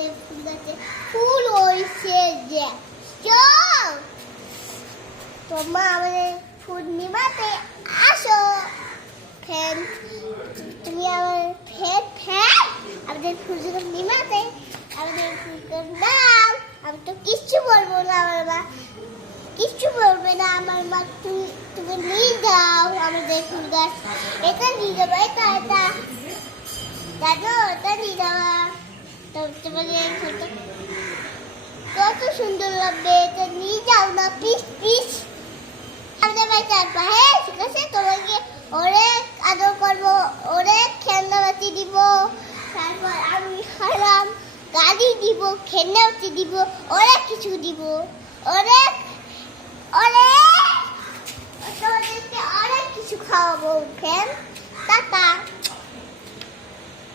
আমাদের ফুল গাছে ফুল হয়েছে যে চল তোমরা আমাদের পূর্ণিমাতে আসো ফ্যান তুমি আমার ফ্যান আমাদের পূর্ণিমাতে আমাদের ফুলকে দাও আমি তো কিচ্ছু বলবো না আমার মা কিচ্ছু বলবে না আমার মা তুমি নিয়ে যাও আমাদের ফুল গাছ এটা নিয়ে যাবো এটা জানো ওটা নিয়ে যাওয়া তো তোমাদের ফুলটা কত সুন্দর লাগবে এটা নিয়ে যাও না প্লিজ আমাদের বাড়িতে আসবা হ্যাঁ ঠিক আছে তোমাকে অনেক আদর করবো অনেক খেলনাবাতি দিব তারপর আমি হারাম গাড়ি দিব খেলনাবাতি দিব অনেক কিছু দিব অনেক অনেক তোমাদেরকে অনেক কিছু খাওয়াবো ফ্যান